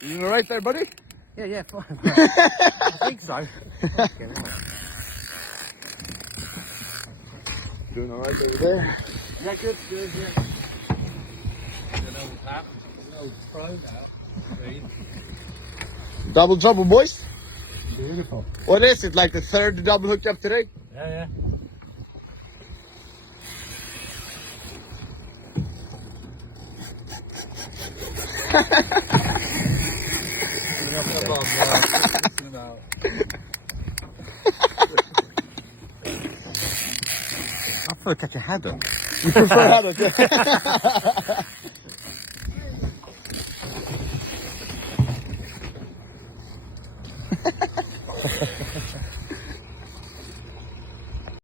You doing alright there, buddy? Yeah, fine. I think so. Doing alright over there? Yeah, good, yeah. Double trouble, boys. Beautiful. What is it, like the third double hooked up today? Yeah. I thought I'd catch a haddock. You prefer haddock?